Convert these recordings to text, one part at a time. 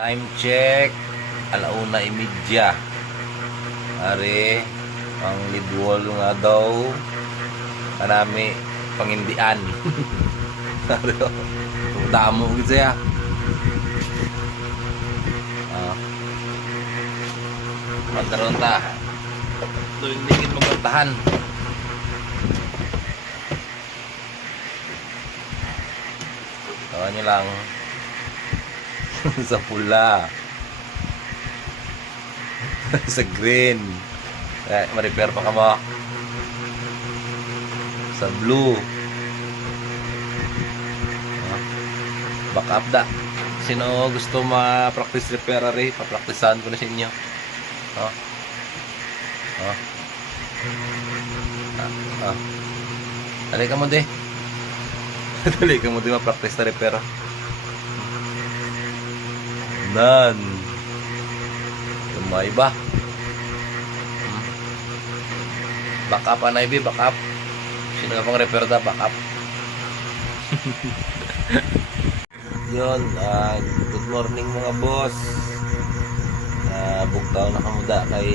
Time check, 1:30. Are, ang lead wall nga daw. Kanami, pangindian. Are, damo gitu ya. Ronta-ronta. Tuwing dikit magbantahan. Tawa nyo lang. Sa pula. Sa green. Ma-repair pa ka mo. Sa blue. Back up da. Sino gusto ma-practice repair rin? Pa-practicean ko na sa inyo. Dali ka mo di. Dali ka mo di ma-practice na repair. Nan. Lumay ba? Back up anay bi, back up. Sino nga pang repair da, back up. Yun, good morning mga boss. Bugtaw na kamuda kay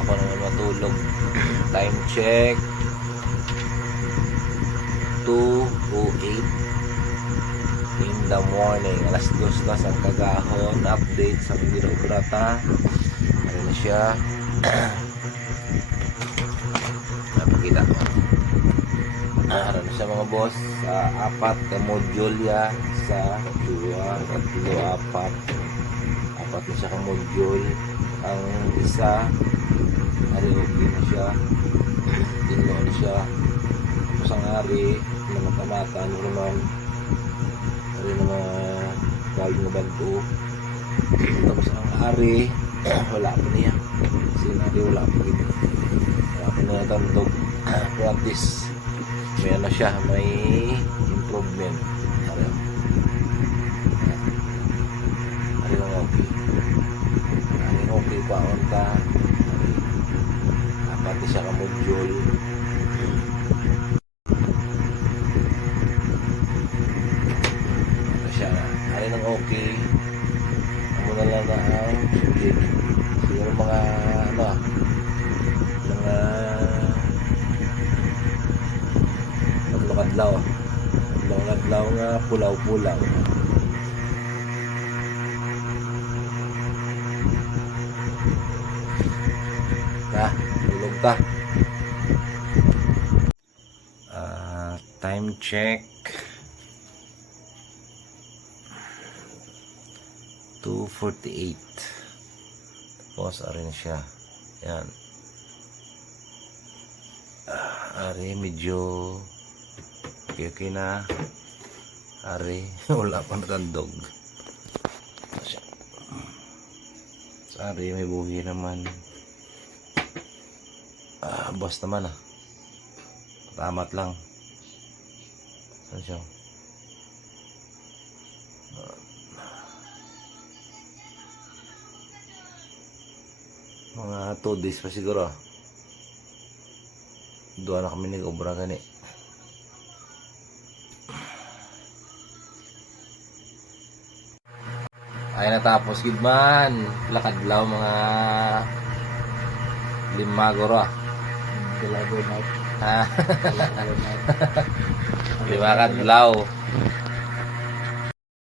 ako naman matulog. Time check 2:08 in the morning. Alas 2 na sang kagahon. Update sa Girobrata. Ano na siya? Napakita ko. Ano na siya mga boss? 4 ka module ya sa 2, 4 na siya ka module. Ang isa ari okay na siya, dinlo na siya sa ngari na makamata ano naman ari na mga galing na banto. Tapos ang ari wala pa niya sinari, wala pa na tandog. Practice may ano siya, may improvement. Ari lang okay. Okay pa unta. Pati siya ka module. Ito siya. Ay nang okay. Amo na lang na ang siguro mga ano mga kadlaw nga pulaw-pulaw. Tulog ta. Time check 2:48. Tapos ari na siya. Yan. Ari medyo okay na. Ari wala pa natandog. Ari may buhi naman. Boss naman tamat lang. Saan siya? Mga 2 days pa siguro. Doon na kami nag-obra gani. Ay natapos gid man. Lakadlaw mga 5 guro. Dalago night. 5 kadlaw.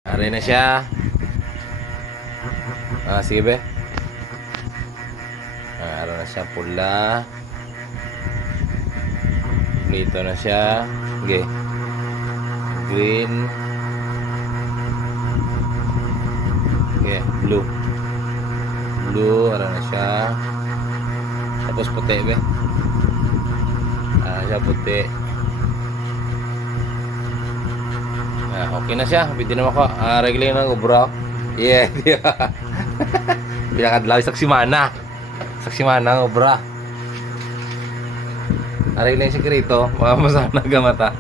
Ari na siya. Sige be. Ari na siya pula. Dito na siya. Okay. Green. Okay, blue. Blue, ari na siya. Tapos puti be. Siya puti. Okay na siya. Pwede naman ako. Regling ng ubra. Yeah. Pinakadlaw saksimana. Saksimana ng ubra. Regling yung sekreto. Mamasana gamata.